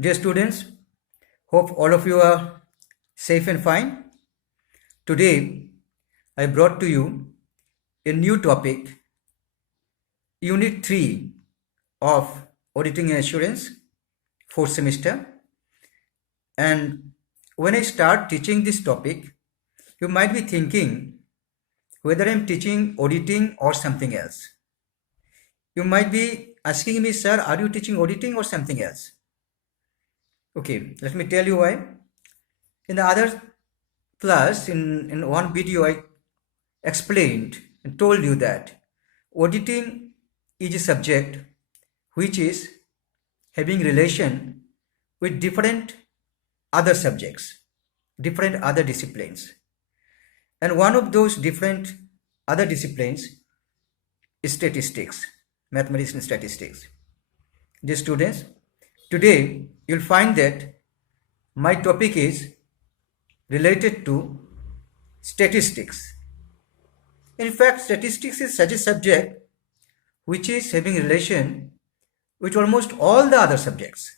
Dear students, hope all of you are safe and fine. Today, I brought to you a new topic, Unit 3 of Auditing and Assurance, 4th semester. And when I start teaching this topic, you might be thinking whether I'm teaching auditing or something else. You might be asking me, sir, are you teaching auditing or something else? Okay, let me tell you why. In the other class, in one video, I explained and told you that auditing is a subject which is having relation with different other subjects, different other disciplines. And one of those different other disciplines is statistics, mathematics and statistics. Dear students, today you'll find that my topic is related to statistics. In fact, statistics is such a subject which is having relation with almost all the other subjects.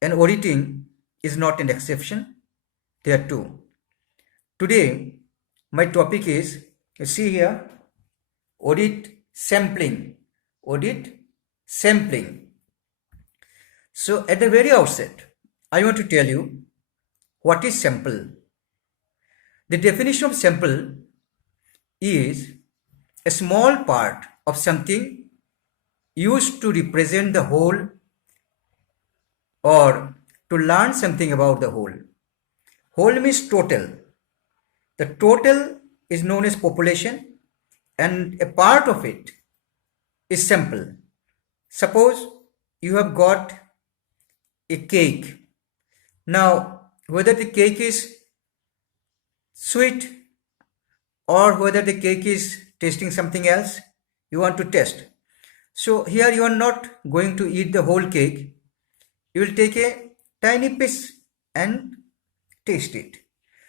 And auditing is not an exception. There too. Today, my topic is, you see here, audit sampling. Audit sampling. So at the very outset, I want to tell you what is sample. The definition of sample is a small part of something used to represent the whole or to learn something about the whole. Whole means total. The total is known as population and a part of it is sample. Suppose you have got a cake. Now, whether the cake is sweet or whether the cake is tasting something else, you want to test. So here you are not going to eat the whole cake. You will take a tiny piece and taste it.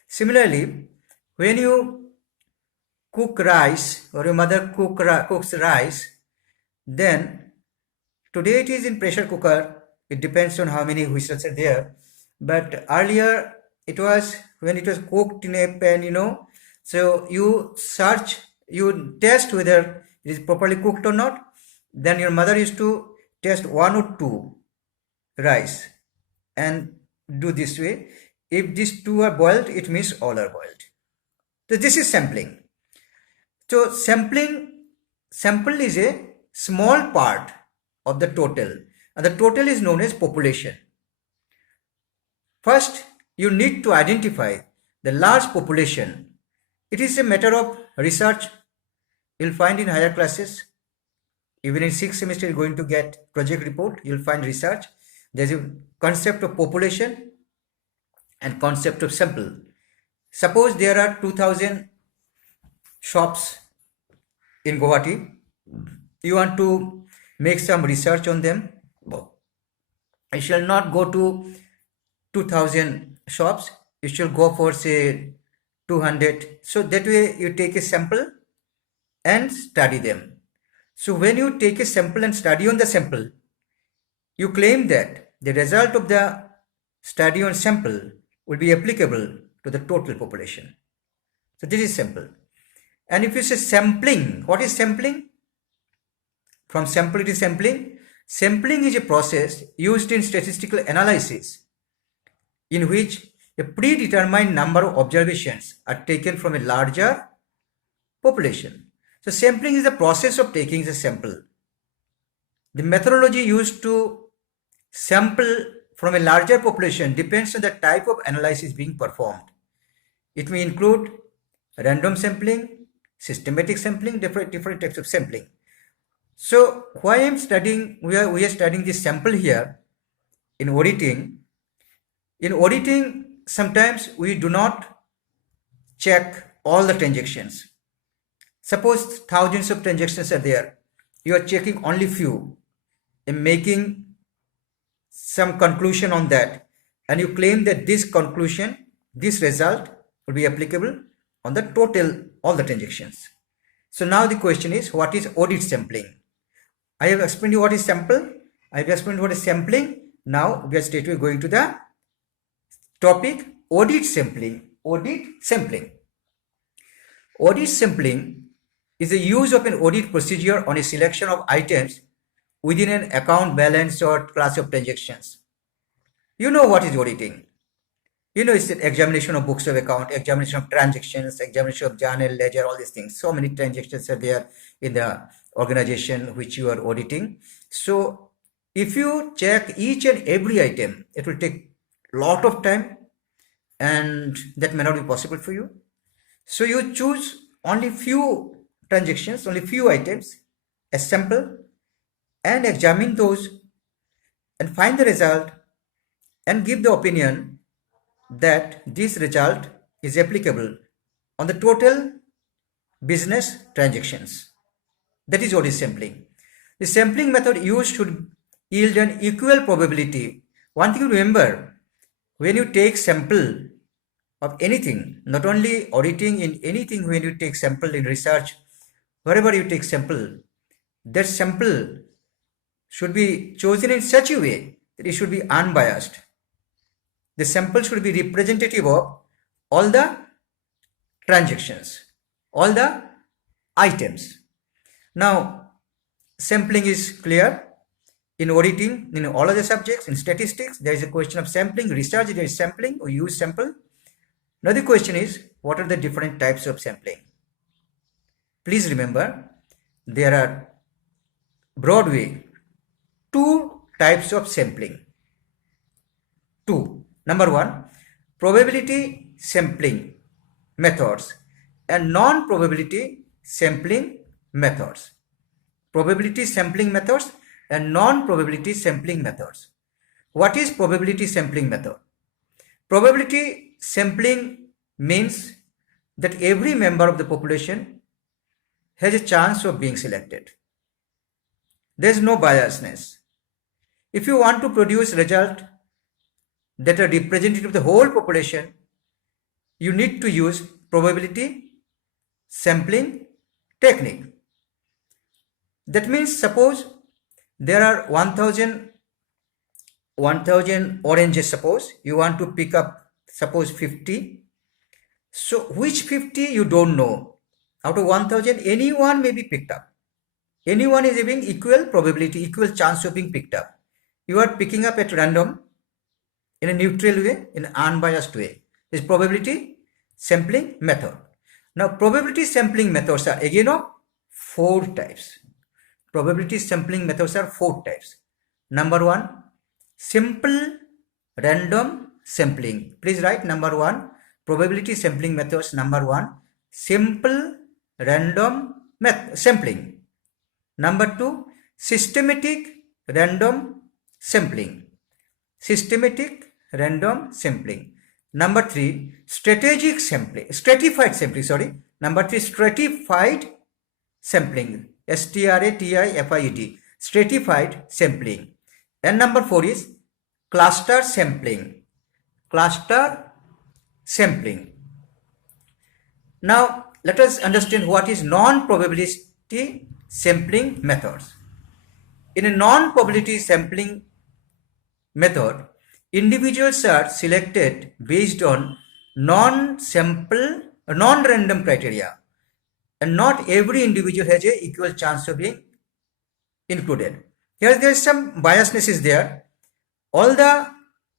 Similarly, when you cook rice or your mother cooks rice, then today it is in pressure cooker. It depends on how many whistles are there. But earlier it was when it was cooked in a pan, so you search, you test whether it is properly cooked or not. Then your mother used to test one or two rice and do this way. If these two are boiled, it means all are boiled. So this is sampling. So sample is a small part of the total, and the total is known as population. First, you need to identify the large population. It is a matter of research. You'll find in higher classes, even in 6th semester, you're going to get project report. You'll find research. There's a concept of population and concept of sample. Suppose there are 2000 shops in Guwahati. You want to make some research on them. I shall not go to 2000 shops. You should go for say 200. So that way you take a sample and study them. So when you take a sample and study on the sample, you claim that the result of the study on sample will be applicable to the total population. So this is sample. And if you say sampling, what is sampling? From sample it is sampling. Sampling is a process used in statistical analysis in which a predetermined number of observations are taken from a larger population. So sampling is the process of taking the sample. The methodology used to sample from a larger population depends on the type of analysis being performed. It may include random sampling, systematic sampling, different types of sampling. So why I'm studying, we are studying this sample here in auditing. In auditing, sometimes we do not check all the transactions. Suppose thousands of transactions are there. You are checking only few and making some conclusion on that. And you claim that this conclusion, this result will be applicable on the total, all the transactions. So now the question is, what is audit sampling? I have explained you what is sample. I have explained what is sampling. Now we are straightway going to the topic audit sampling. Audit sampling. Audit sampling is the use of an audit procedure on a selection of items within an account balance or class of transactions. You know what is auditing. You know, it's the examination of books of account, examination of transactions, examination of journal, ledger, all these things. So many transactions are there in the organization which you are auditing. So if you check each and every item, it will take a lot of time and that may not be possible for you. So you choose only few transactions, only few items as sample and examine those and find the result and give the opinion that this result is applicable on the total business transactions. That is audit sampling. The sampling method used should yield an equal probability. One thing to remember, when you take sample of anything, not only auditing, in anything, when you take sample in research, wherever you take sample, that sample should be chosen in such a way that it should be unbiased. The sample should be representative of all the transactions, all the items. Now, sampling is clear. In auditing, in all other subjects, in statistics, there is a question of sampling. Research, there is sampling, we use sample. Another question is, what are the different types of sampling? Please remember, there are broadly two types of sampling. Two. Number one, probability sampling methods and non-probability sampling methods. Probability sampling methods and non-probability sampling methods. What is probability sampling method? Probability sampling means that every member of the population has a chance of being selected. There is no biasness. If you want to produce result that are representative of the whole population, you need to use probability sampling technique. That means, suppose there are 1000 oranges, suppose you want to pick up, suppose 50. So which 50 you don't know. Out of 1000, anyone may be picked up. Anyone is having equal probability, equal chance of being picked up. You are picking up at random, in a neutral way, in an unbiased way. This is probability sampling method. Now, probability sampling methods are again of four types. Probability sampling methods are four types. Number one, simple random sampling. Please write number one, probability sampling methods. Number one, simple random sampling. Number two, systematic random sampling. Systematic random sampling. Number three, strategic sampling, stratified sampling, Number three, stratified sampling. STRATIFIED, stratified sampling. And number four is cluster sampling. Cluster sampling. Now, let us understand what is non-probability sampling methods. In a non-probability sampling method, individuals are selected based on non-random criteria, and not every individual has a equal chance of being included. Here there is some biasness is there. All the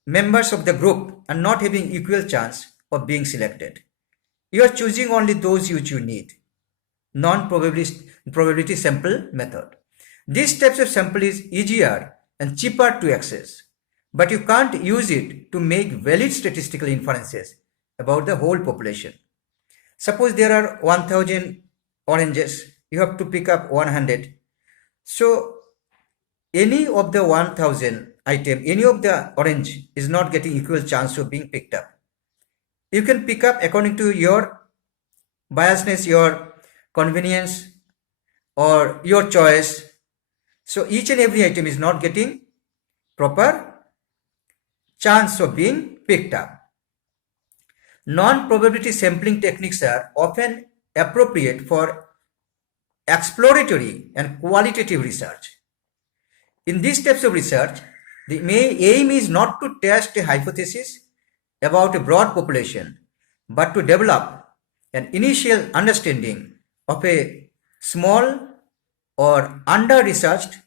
members of the group are not having equal chance of being selected. You are choosing only those which you need. Non-probability sample method. This types of sample is easier and cheaper to access, but you can't use it to make valid statistical inferences about the whole population. Suppose there are 1000 oranges, you have to pick up 100. So any of the 1000 item, any of the orange is not getting equal chance of being picked up. You can pick up according to your biasness, your convenience, or your choice. So each and every item is not getting proper chance of being picked up. Non-probability sampling techniques are often appropriate for exploratory and qualitative research. In these types of research, The aim is not to test a hypothesis about a broad population, but to develop an initial understanding of a small or under-researched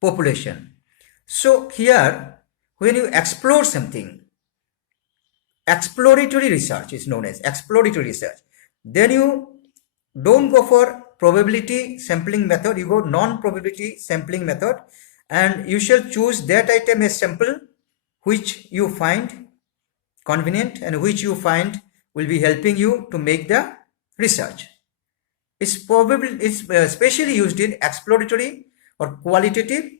population. So here, when you explore something, exploratory research is known as exploratory research, then you don't go for probability sampling method, you go non-probability sampling method, and you shall choose that item as sample which you find convenient and which you find will be helping you to make the research. It's especially used in exploratory or qualitative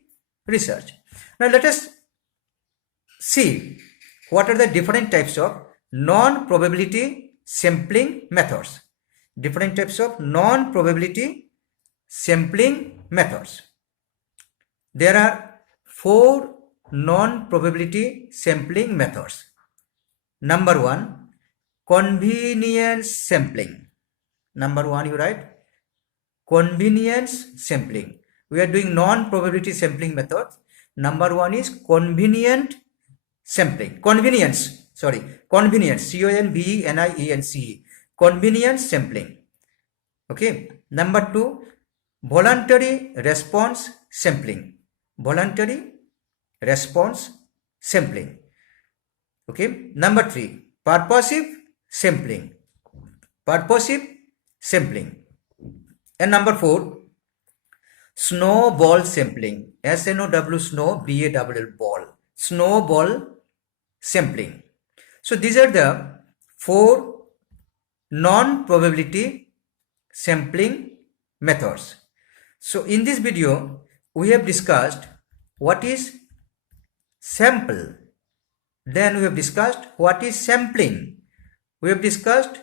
research. Now let us see what are the different types of non-probability sampling methods. Different types of non-probability sampling methods. There are 4 non-probability sampling methods. Number 1, convenience sampling. Number 1, you write convenience sampling. We are doing non-probability sampling methods. Number 1 is convenient sampling. Convenience, C-O-N-V-E-N-I-E-N-C-E. Convenience sampling. Okay. Number 2, voluntary response sampling. Voluntary response sampling. Okay. Number 3, purposive sampling. Purposive sampling. And number 4, snowball sampling. S-N-O-W, snow, B-A-L-L, ball. Snowball sampling. So these are the 4 non-probability sampling methods. So in this video, we have discussed what is sample. Then we have discussed what is sampling. We have discussed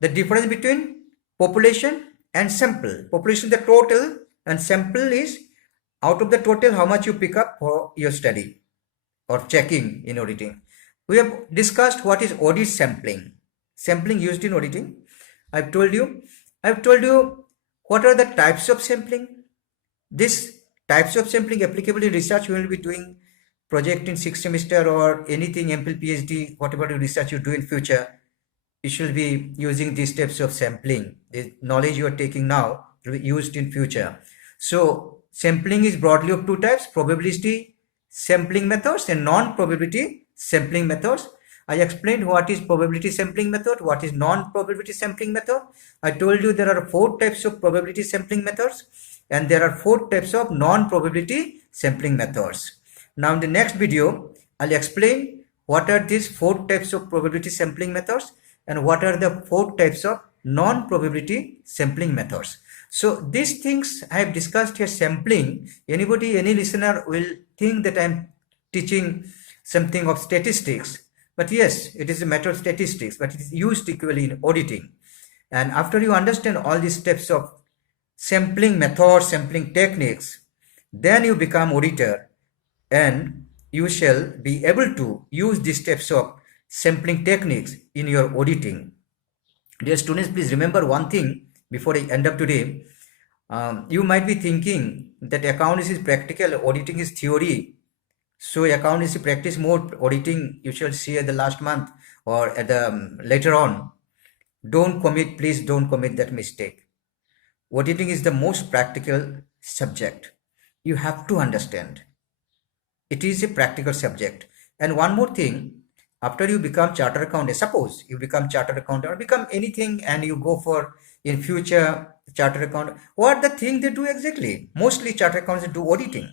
the difference between population and sample. Population is the total and sample is out of the total how much you pick up for your study or checking in auditing. We have discussed what is audit sampling. Sampling used in auditing. I've told you what are the types of sampling. This types of sampling applicable in research. You will be doing project in 6th semester or anything MPhil PhD, whatever research you do in future, you should be using these types of sampling. The knowledge you are taking now will be used in future. So sampling is broadly of 2 types, probability sampling methods and non-probability sampling methods. I explained what is probability sampling method, what is non-probability sampling method. I told you there are 4 types of probability sampling methods and there are 4 types of non-probability sampling methods. Now in the next video, I'll explain what are these 4 types of probability sampling methods and what are the 4 types of non-probability sampling methods. So these things I have discussed here, sampling, any listener will think that I'm teaching something of statistics. But yes, it is a matter of statistics, but it is used equally in auditing. And after you understand all these steps of sampling methods, sampling techniques, then you become auditor and you shall be able to use these steps of sampling techniques in your auditing. Dear students, please remember one thing before I end up today. You might be thinking that accounting is practical, auditing is theory. So accountancy practice more, auditing you shall see at the last month or at the later on. Please don't commit that mistake. Auditing is the most practical subject. You have to understand. It is a practical subject. And one more thing, after you become chartered accountant, suppose you become chartered accountant or become anything and you go for in future chartered accountant, what the thing they do exactly? Mostly chartered accountants do auditing,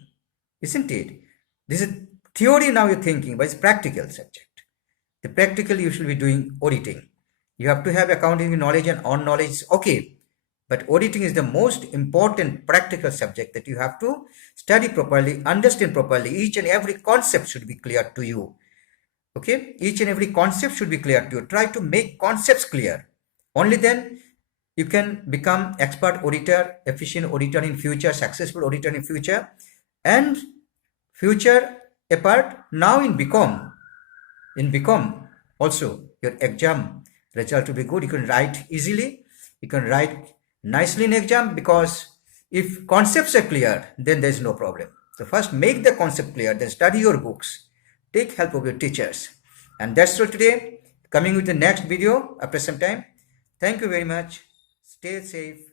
isn't it? This is theory now you're thinking, but it's practical subject. The practical you should be doing auditing. You have to have accounting knowledge and on knowledge, okay. But auditing is the most important practical subject that you have to study properly, understand properly. Each and every concept should be clear to you. Okay, each and every concept should be clear to you. Try to make concepts clear. Only then you can become expert auditor, efficient auditor in future, successful auditor in future, and future apart. Now in BCom also your exam result will be good. You can write easily. You can write nicely in exam because if concepts are clear, then there is no problem. So first make the concept clear, then study your books. Take help of your teachers. And that's all today. Coming with the next video after some time. Thank you very much. Stay safe.